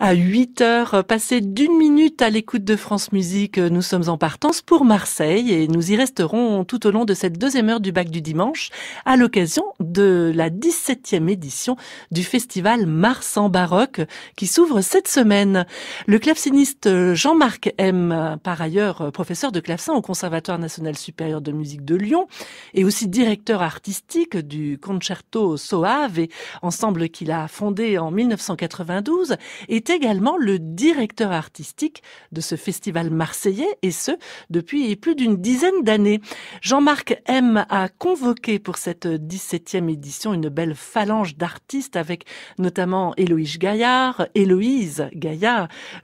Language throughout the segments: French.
À 8 heures, passées d'1 minute à l'écoute de France Musique, nous sommes en partance pour Marseille et nous y resterons tout au long de cette deuxième heure du Bac du dimanche à l'occasion de la 17e édition du festival Mars en baroque qui s'ouvre cette semaine. Le claveciniste Jean-Marc M, par ailleurs professeur de clavecin au Conservatoire national supérieur de musique de Lyon et aussi directeur artistique du Concerto Soave, et ensemble qu'il a fondé en 1992, est également le directeur artistique de ce festival marseillais, et ce, depuis plus d'une dizaine d'années. Jean-Marc M a convoqué pour cette 17e édition une belle phalange d'artistes avec notamment Héloïse Gaillard,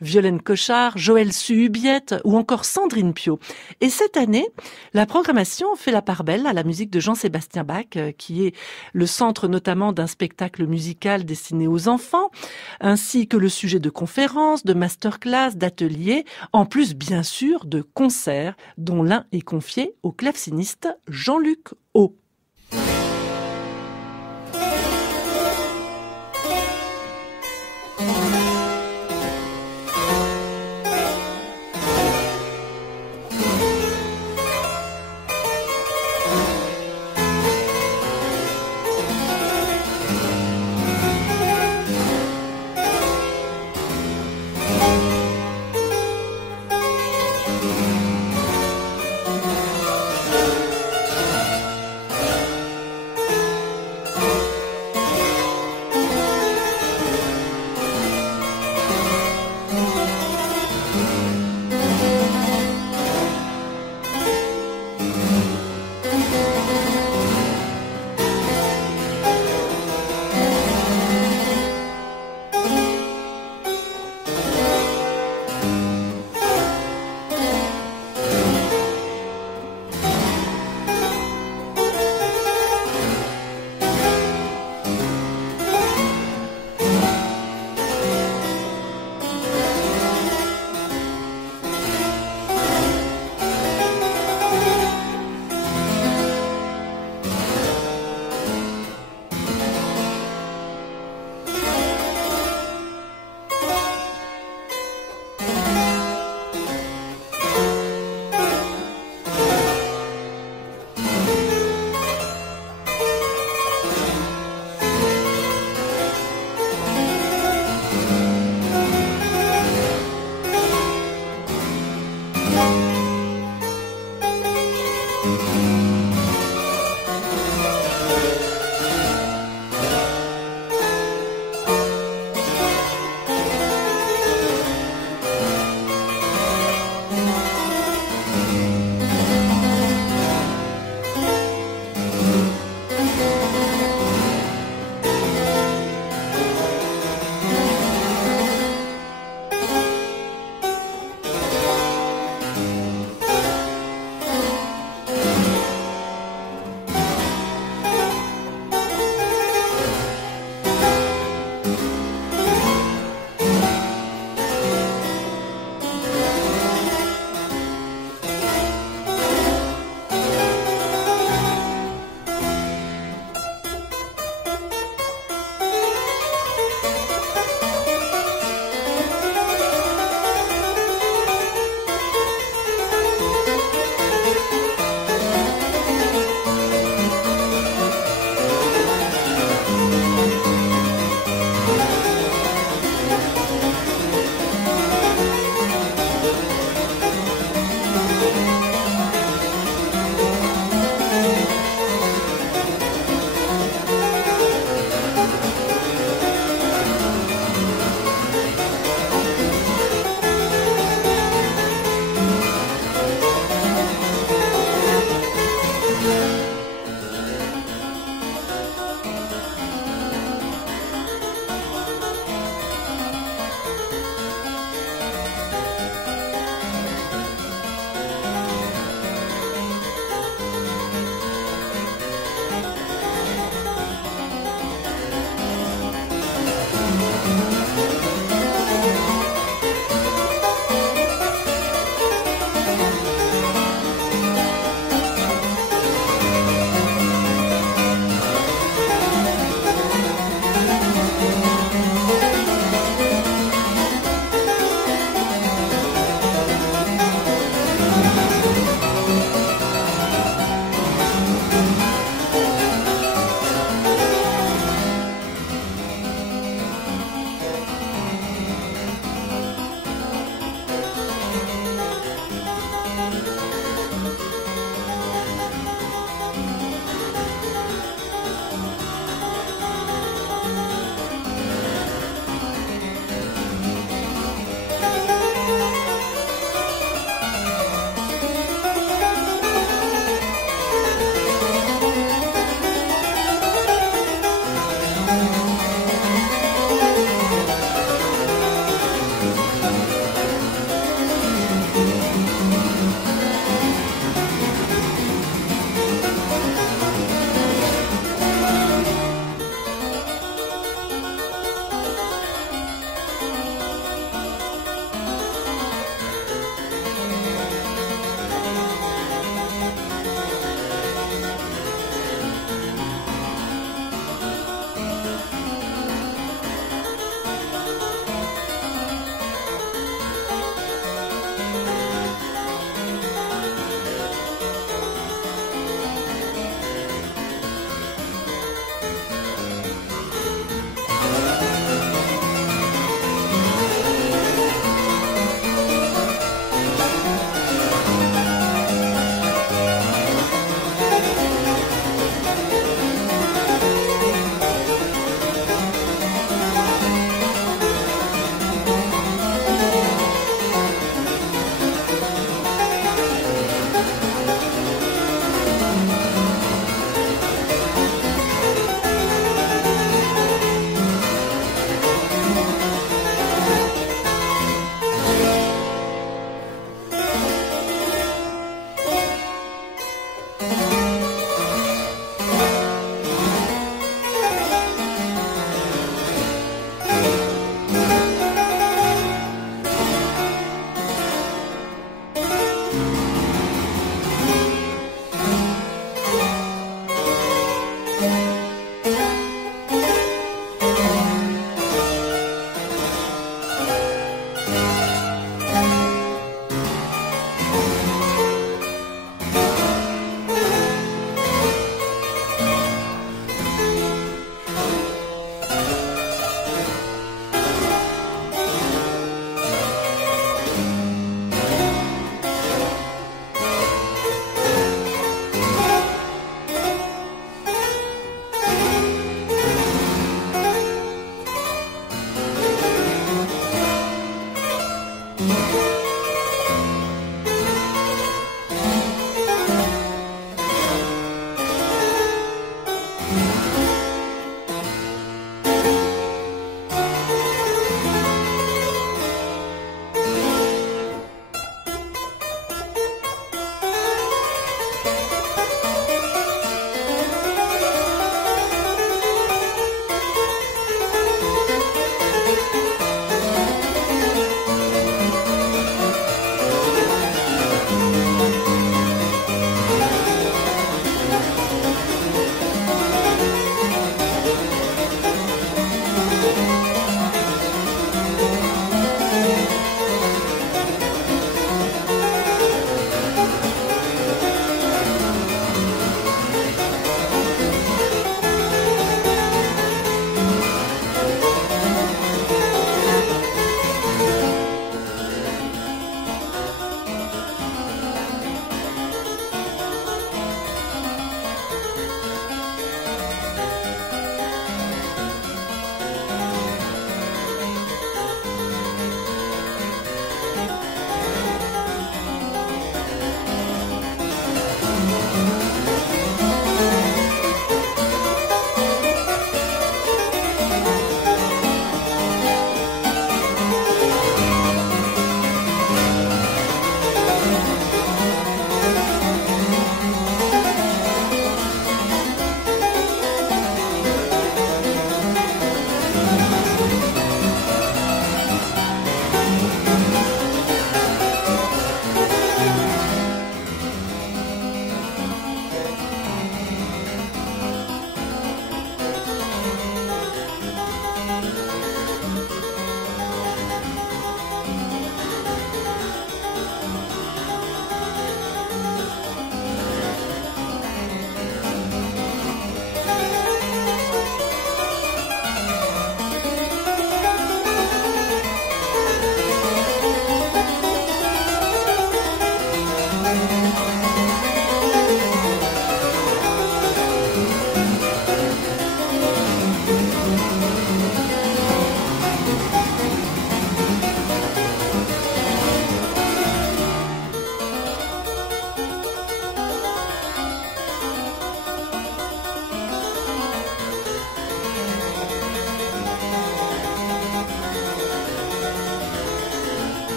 Violaine Cochard, Joël Suhubiette ou encore Sandrine Piau. Et cette année, la programmation fait la part belle à la musique de Jean-Sébastien Bach, qui est le centre notamment d'un spectacle musical destiné aux enfants, ainsi que le sujet de conférences, de masterclass, d'ateliers, en plus bien sûr de concerts dont l'un est confié au claveciniste Jean-Luc Haut.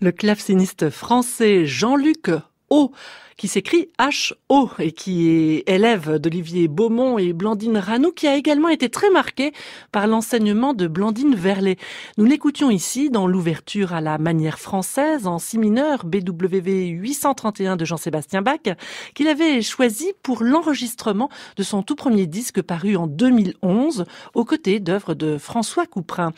Le claveciniste français Jean-Luc O, qui s'écrit H-O et qui est élève d'Olivier Beaumont et Blandine Ranoux, qui a également été très marqué par l'enseignement de Blandine Verlet. Nous l'écoutions ici dans l'ouverture à la manière française en si mineur BWV 831 de Jean-Sébastien Bach, qu'il avait choisi pour l'enregistrement de son tout premier disque paru en 2011 aux côtés d'œuvres de François Couperin.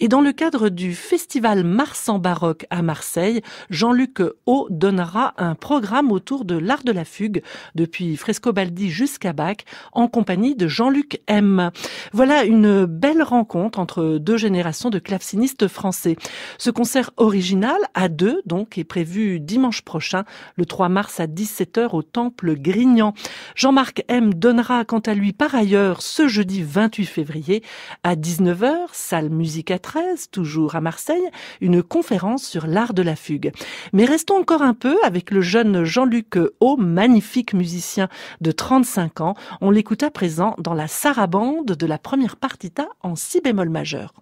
Et dans le cadre du festival Mars en baroque à Marseille, Jean-Luc O donnera un programme autour de l'art de la fugue, depuis Frescobaldi jusqu'à Bach, en compagnie de Jean-Luc M. Voilà une belle rencontre entre deux générations de clavecinistes français. Ce concert original, à deux, donc, est prévu dimanche prochain, le 3 mars à 17h au Temple Grignan. Jean-Marc M donnera quant à lui par ailleurs ce jeudi 28 février à 19h, salle Musica 13, toujours à Marseille, une conférence sur l'art de la fugue. Mais restons encore un peu avec le jeune Jean-Luc O, magnifique musicien de 35 ans. On l'écoute à présent dans la sarabande de la première partita en si bémol majeur.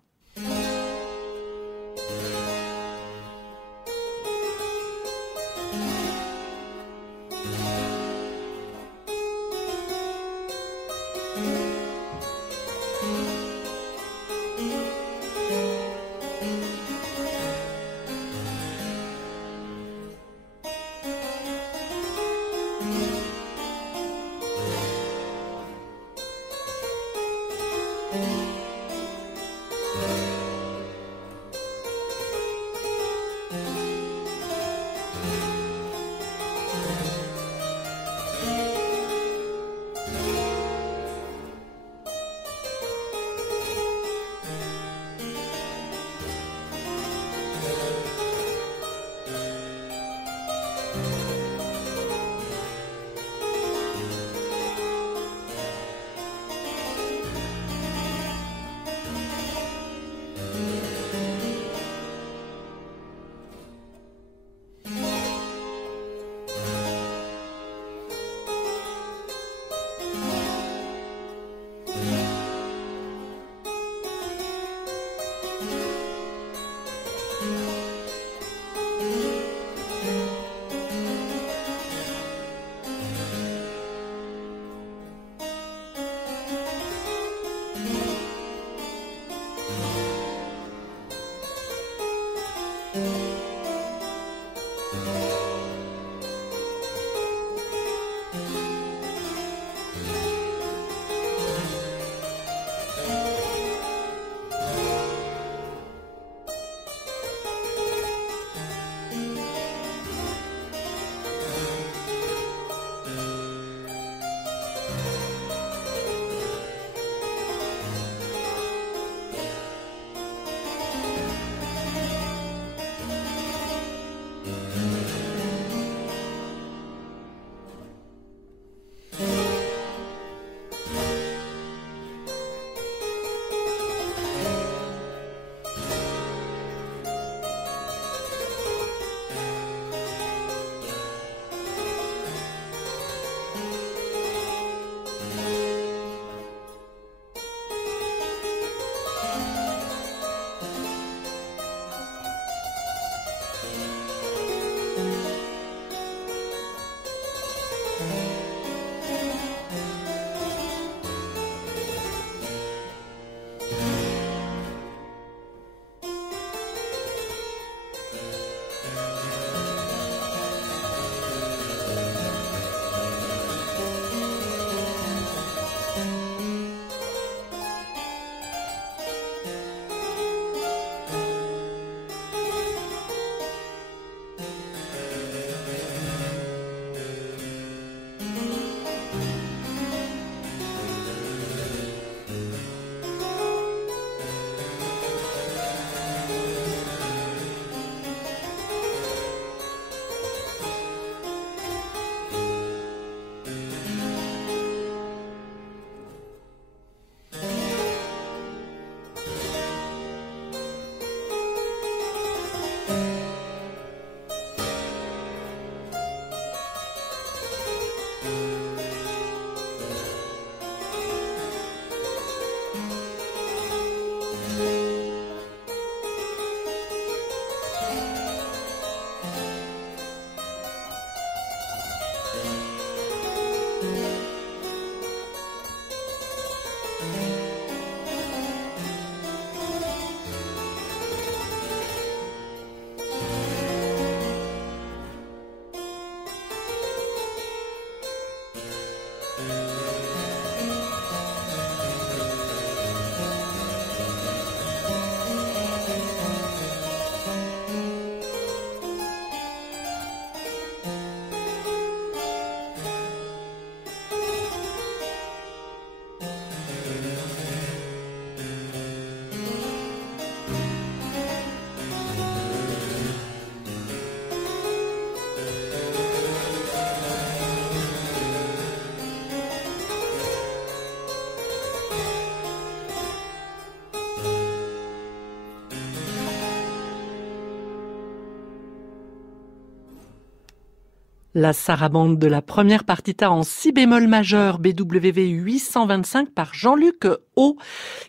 La sarabande de la première partita en si bémol majeur BWV 825 par Jean-Luc O,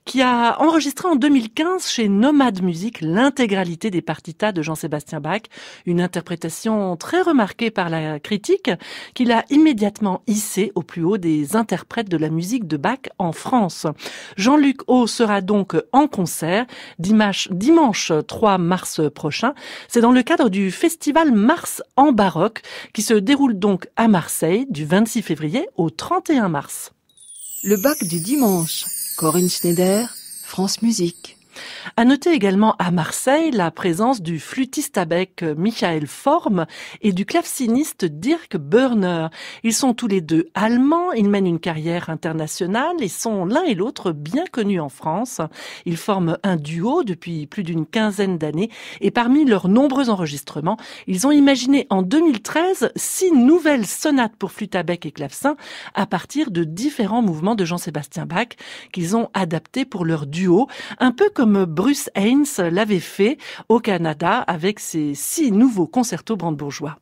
qui a enregistré en 2015 chez Nomade Music l'intégralité des partitas de Jean-Sébastien Bach, une interprétation très remarquée par la critique qu'il a immédiatement hissé au plus haut des interprètes de la musique de Bach en France. Jean-Luc O sera donc en concert dimanche 3 mars prochain. C'est dans le cadre du festival Mars en baroque qui se déroule donc à Marseille du 26 février au 31 mars. Le Bach du dimanche. Corinne Schneider, France Musique. À noter également à Marseille la présence du flûtiste à bec Michael Form et du claveciniste Dirk Börner. Ils sont tous les deux allemands, ils mènent une carrière internationale et sont l'un et l'autre bien connus en France. Ils forment un duo depuis plus d'une quinzaine d'années et parmi leurs nombreux enregistrements, ils ont imaginé en 2013 6 nouvelles sonates pour flûte à bec et clavecin à partir de différents mouvements de Jean-Sébastien Bach qu'ils ont adaptés pour leur duo, un peu comme Bruce Haynes l'avait fait au Canada avec ses 6 nouveaux concertos brandebourgeois.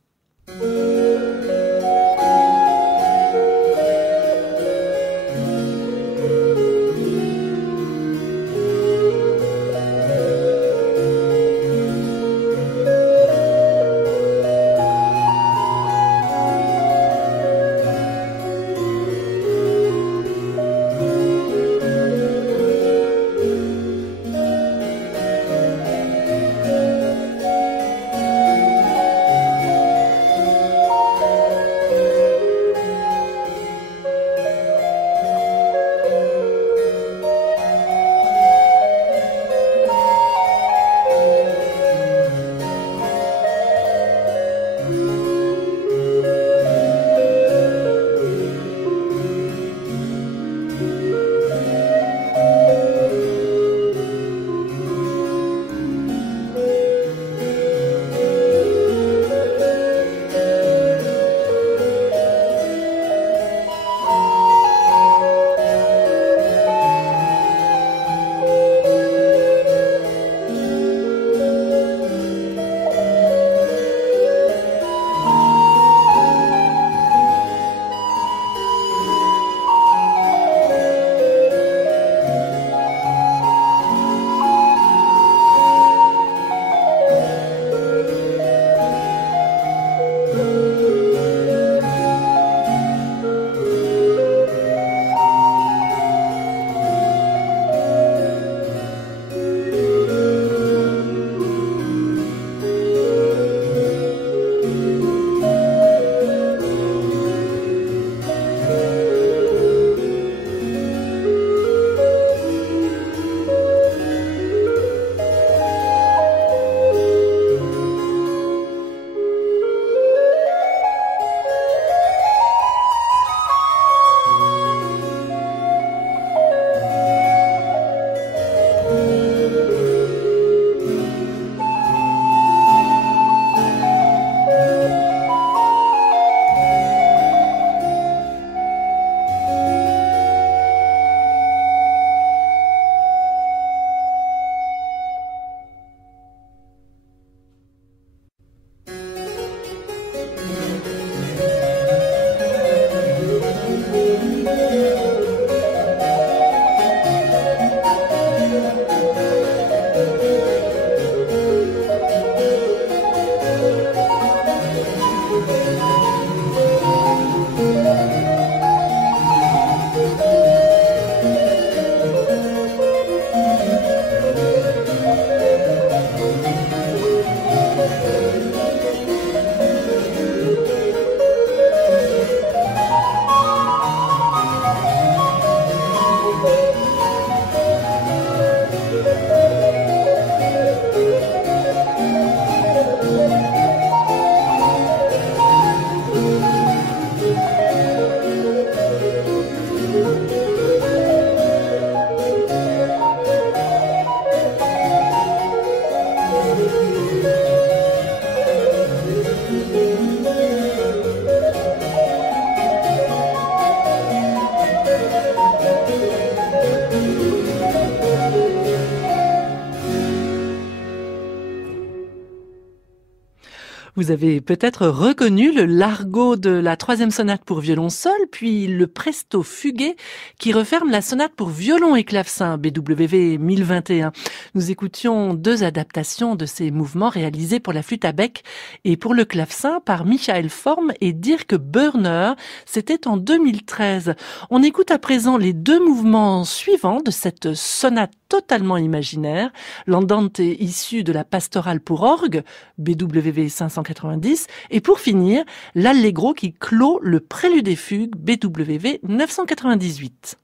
Vous avez peut-être reconnu le largo de la troisième sonate pour violon seul, puis le presto fugué qui referme la sonate pour violon et clavecin BWV 1021. Nous écoutions deux adaptations de ces mouvements réalisés pour la flûte à bec et pour le clavecin par Michael Form et Dirk Börner. C'était en 2013. On écoute à présent les deux mouvements suivants de cette sonate totalement imaginaire, l'andante issue de la pastorale pour orgue, BWV 590, et pour finir, l'allegro qui clôt le prélude et fugue, BWV 998.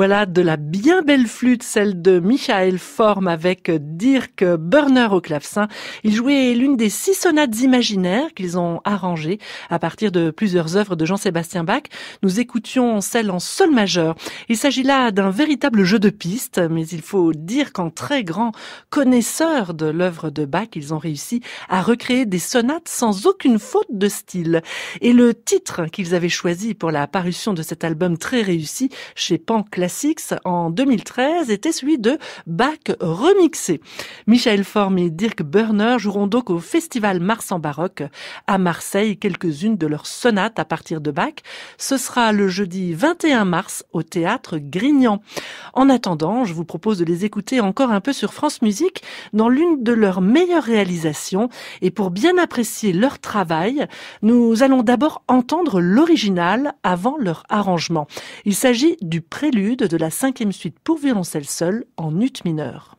Voilà de la bien belle flûte, celle de Michael Form avec Dirk Börner au clavecin. Il jouait l'une des 6 sonates imaginaires qu'ils ont arrangées à partir de plusieurs œuvres de Jean-Sébastien Bach. Nous écoutions celle en sol majeur. Il s'agit là d'un véritable jeu de pistes, mais il faut dire qu'en très grand connaisseurs de l'œuvre de Bach, ils ont réussi à recréer des sonates sans aucune faute de style. Et le titre qu'ils avaient choisi pour la parution de cet album très réussi chez Pan Classics en 2013 était celui de Bach remixé. Michael Form et Dirk Börner joueront donc au Festival Mars en Baroque à Marseille quelques-unes de leurs sonates à partir de Bach. Ce sera le jeudi 21 mars au théâtre Grignan. En attendant, je vous propose de les écouter encore un peu sur France Musique dans l'une de leurs meilleures réalisations. Et pour bien apprécier leur travail, nous allons d'abord entendre l'original avant leur arrangement. Il s'agit du prélude de la 5e suite pour violoncelle seul en ut mineur.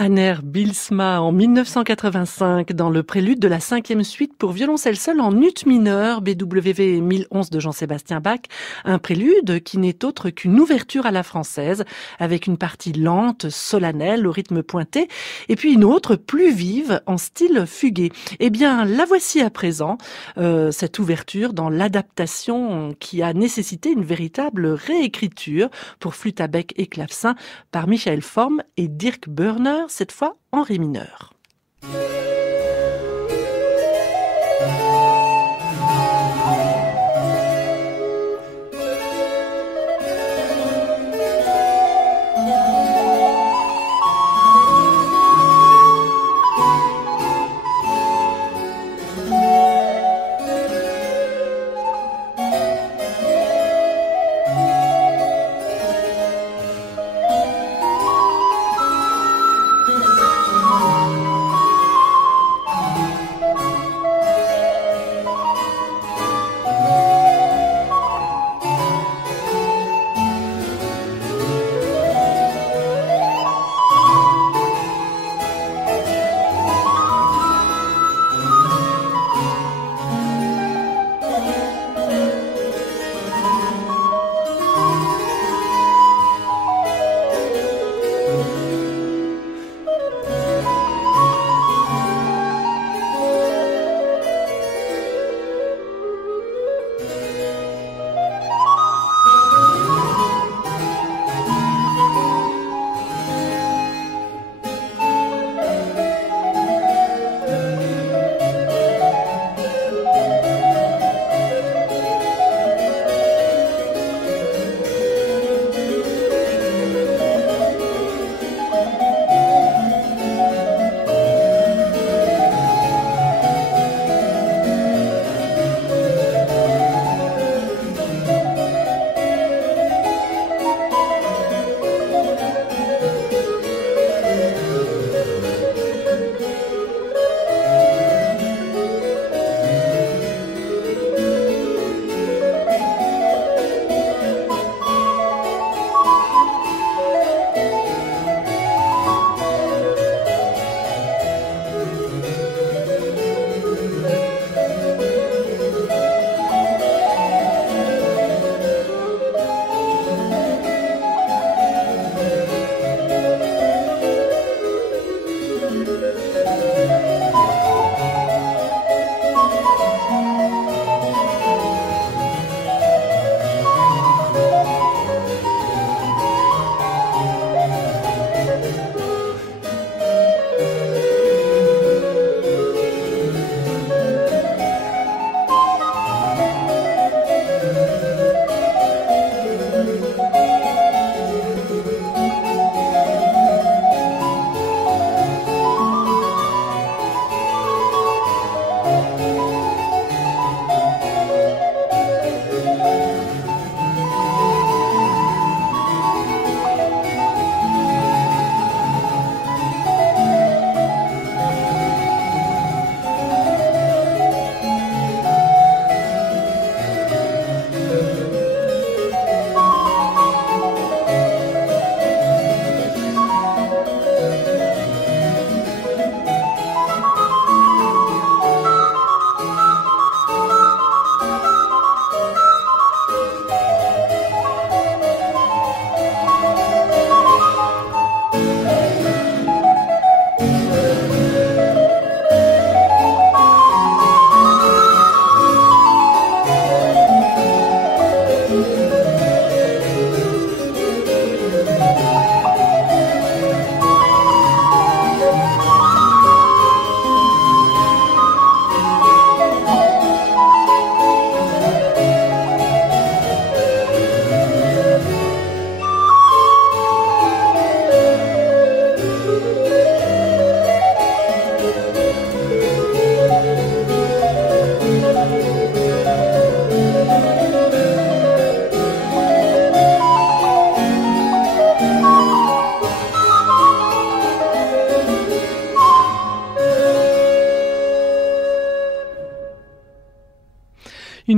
Anner Bijlsma en 1985 dans le prélude de la 5e suite pour violoncelle seul en ut mineur BWV 1011 de Jean-Sébastien Bach. Un prélude qui n'est autre qu'une ouverture à la française avec une partie lente, solennelle, au rythme pointé et puis une autre plus vive en style fugué. Eh bien, la voici à présent, cette ouverture dans l'adaptation qui a nécessité une véritable réécriture pour flûte à bec et clavecin par Michael Form et Dirk Börner, cette fois en ré mineur.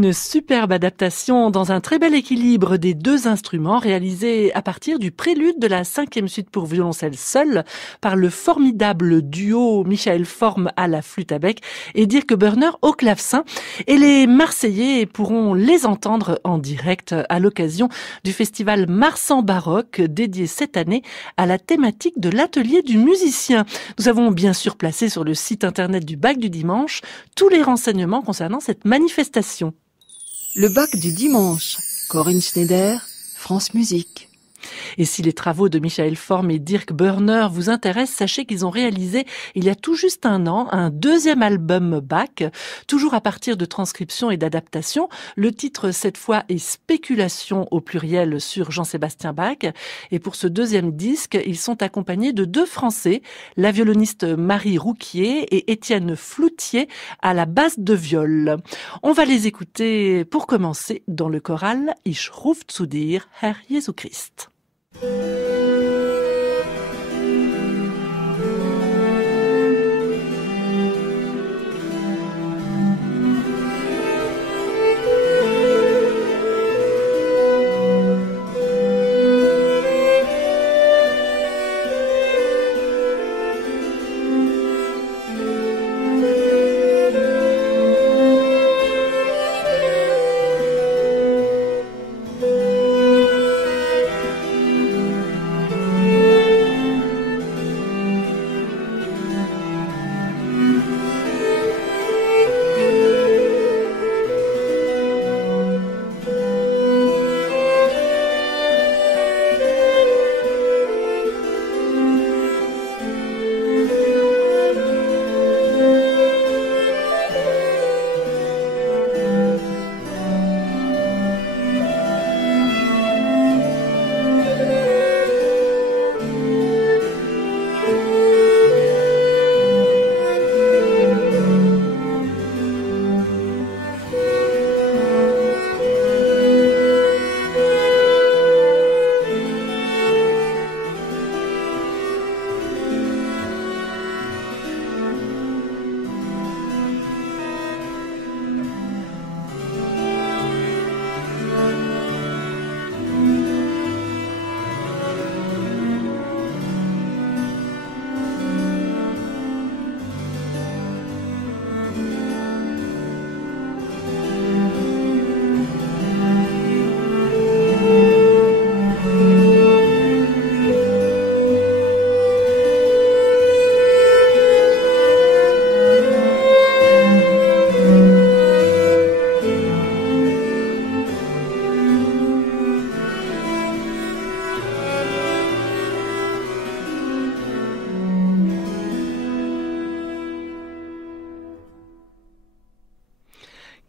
Une superbe adaptation dans un très bel équilibre des deux instruments réalisé à partir du prélude de la 5e suite pour violoncelle seul par le formidable duo Michael Form à la flûte à bec et Dirk Börner au clavecin. Et les Marseillais pourront les entendre en direct à l'occasion du festival Marsan Baroque dédié cette année à la thématique de l'atelier du musicien. Nous avons bien sûr placé sur le site internet du Bac du Dimanche tous les renseignements concernant cette manifestation. Le bac du dimanche. Corinne Schneider, France Musique. Et si les travaux de Michael Form et Dirk Börner vous intéressent, sachez qu'ils ont réalisé, il y a tout juste un an, un deuxième album Bach, toujours à partir de transcriptions et d'adaptations. Le titre, cette fois, est Spéculation au pluriel sur Jean-Sébastien Bach. Et pour ce deuxième disque, ils sont accompagnés de deux Français, la violoniste Marie Rouquier et Étienne Floutier à la basse de viol. On va les écouter pour commencer dans le choral Ich ruf zu dir, Herr Jesu Christ.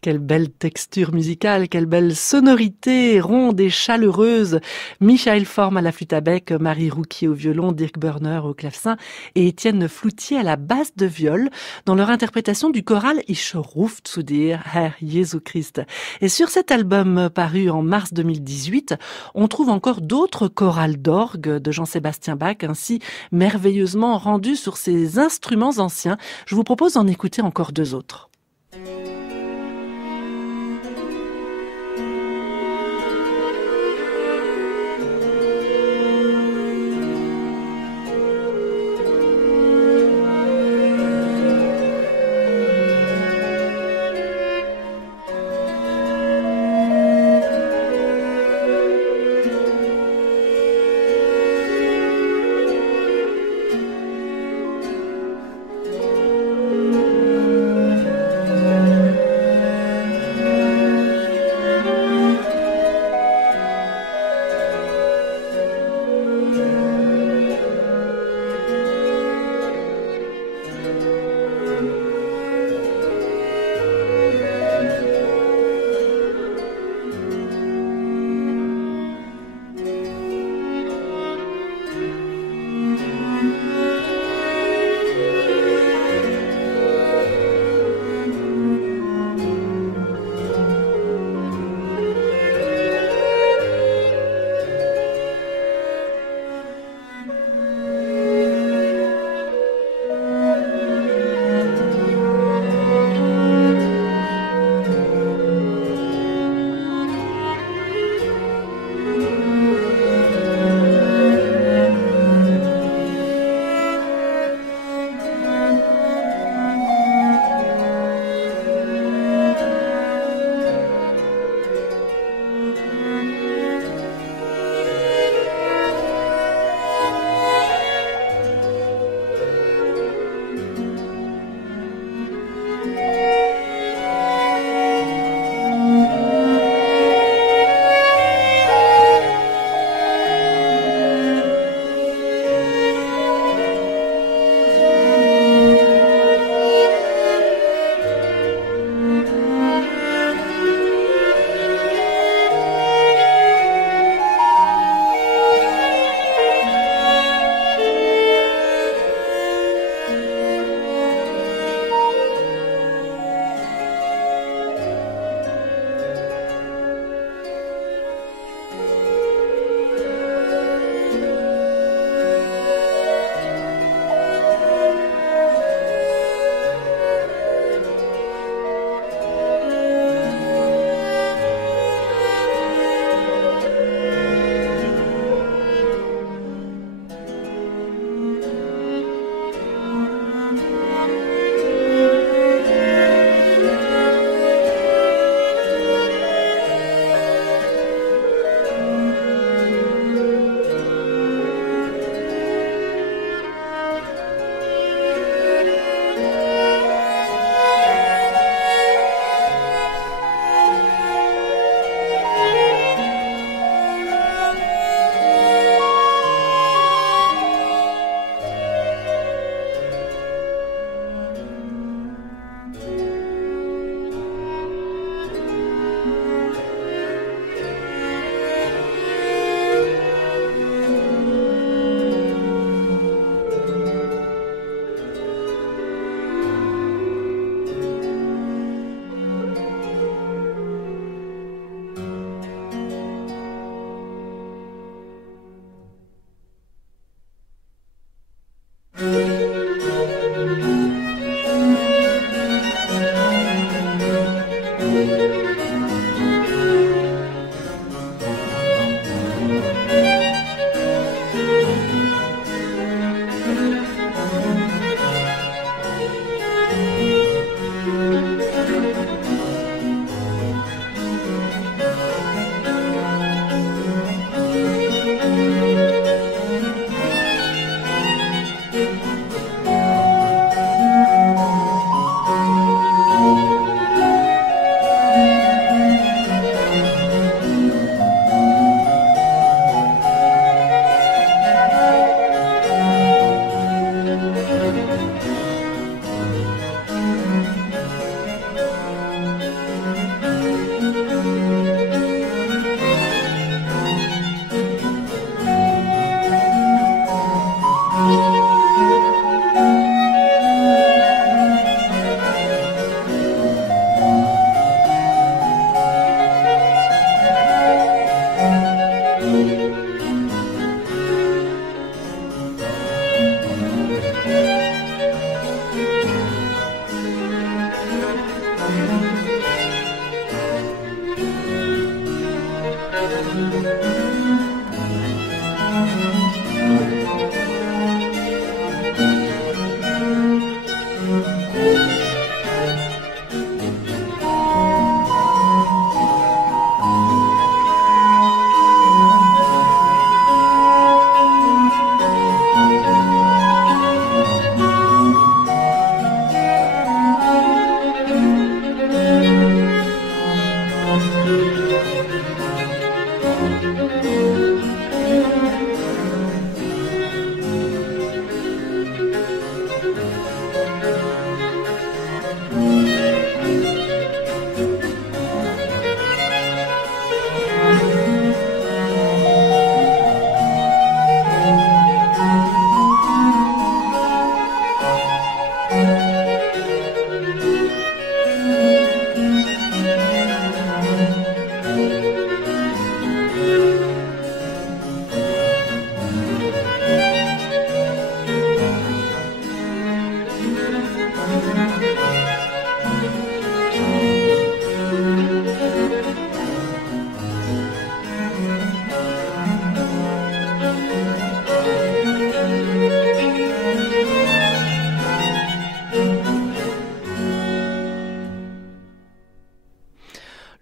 Quelle belle texture musicale, quelle belle sonorité ronde et chaleureuse. Michael Form à la flûte à bec, Marie Rouquier au violon, Dirk Börner au clavecin et Étienne Floutier à la basse de viol dans leur interprétation du choral Ich ruf zu dir, Herr Jesu Christ. Et sur cet album paru en mars 2018, on trouve encore d'autres chorales d'orgue de Jean-Sébastien Bach, ainsi merveilleusement rendus sur ces instruments anciens. Je vous propose d'en écouter encore deux autres.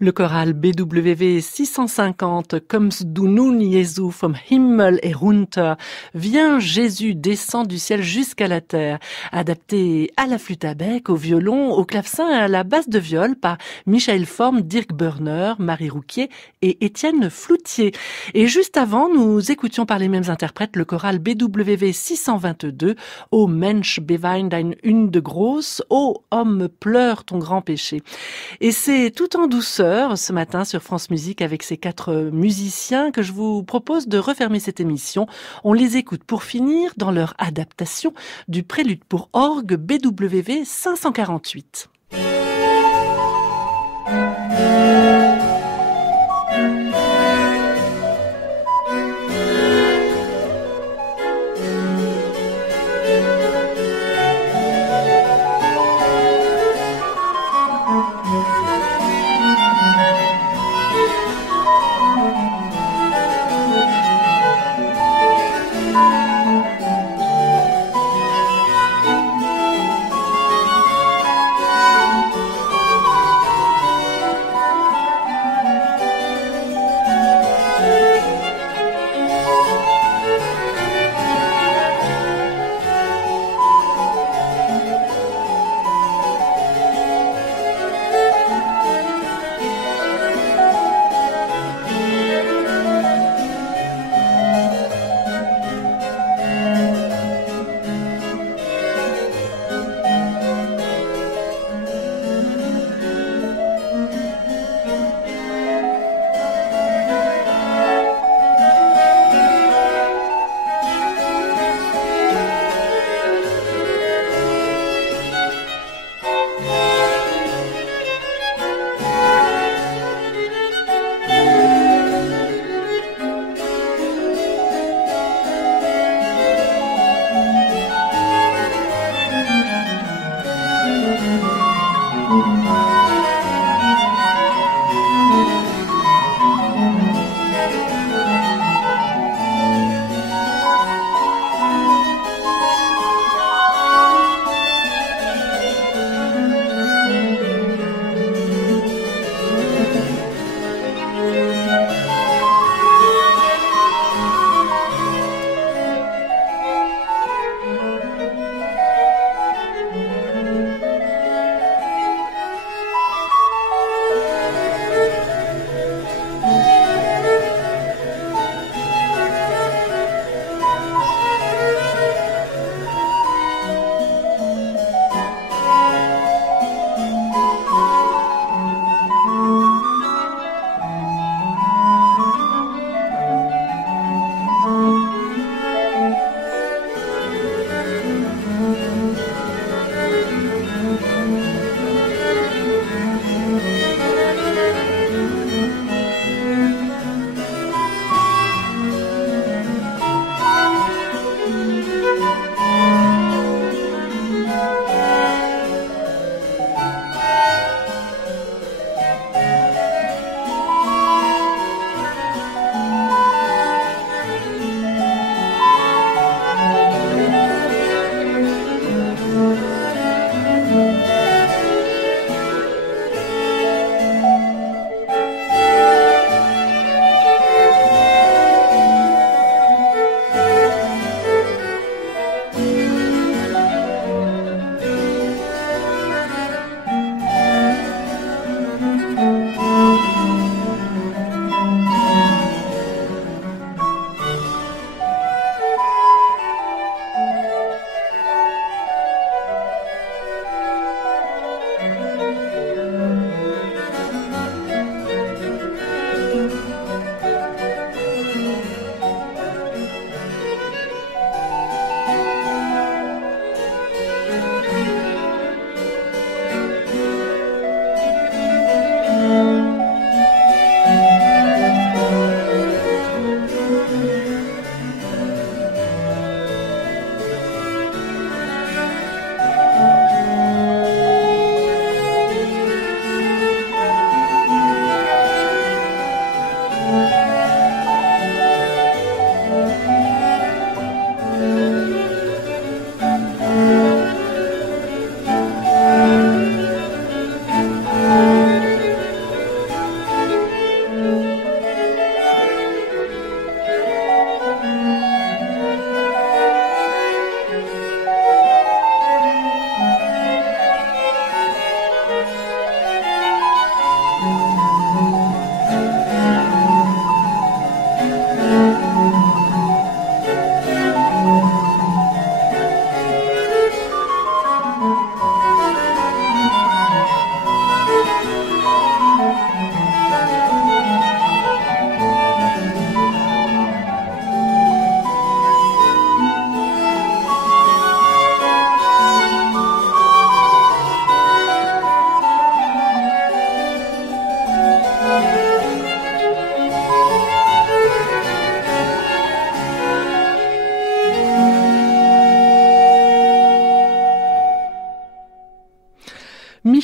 Le choral BWV 650, Kommst du nun, Jesu, vom Himmel herunter, vient Jésus, descend du ciel jusqu'à la terre, adapté à la flûte à bec, au violon, au clavecin et à la basse de viol par Michael Form, Dirk Börner, Marie Rouquier et Étienne Floutier. Et juste avant, nous écoutions par les mêmes interprètes le choral BWV 622, Ô Mensch, bewein dein Hunde groß, Ô homme, pleure ton grand péché. Et c'est tout en douceur ce matin sur France Musique avec ces 4 musiciens que je vous propose de refermer cette émission. On les écoute pour finir dans leur adaptation du prélude pour orgue BWV 548.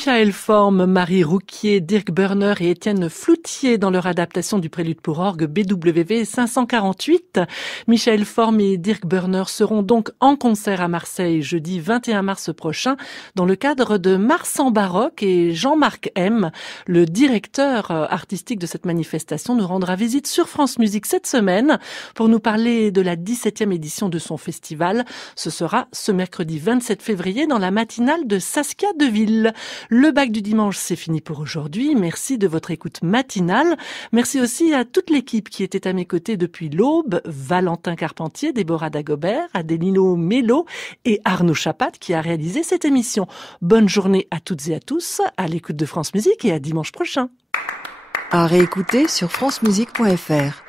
Michael Forme, Marie Rouquier, Dirk Börner et Étienne Floutier dans leur adaptation du prélude pour orgue BWV 548. Michael Forme et Dirk Börner seront donc en concert à Marseille jeudi 21 mars prochain dans le cadre de Mars en baroque, et Jean-Marc M, le directeur artistique de cette manifestation, nous rendra visite sur France Musique cette semaine pour nous parler de la 17e édition de son festival. Ce sera ce mercredi 27 février dans la matinale de Saskia Deville. Le bac du dimanche, c'est fini pour aujourd'hui. Merci de votre écoute matinale. Merci aussi à toute l'équipe qui était à mes côtés depuis l'aube. Valentin Carpentier, Déborah Dagobert, Adelino Mello et Arnaud Chapat qui a réalisé cette émission. Bonne journée à toutes et à tous, à l'écoute de France Musique et à dimanche prochain. À réécouter sur francemusique.fr.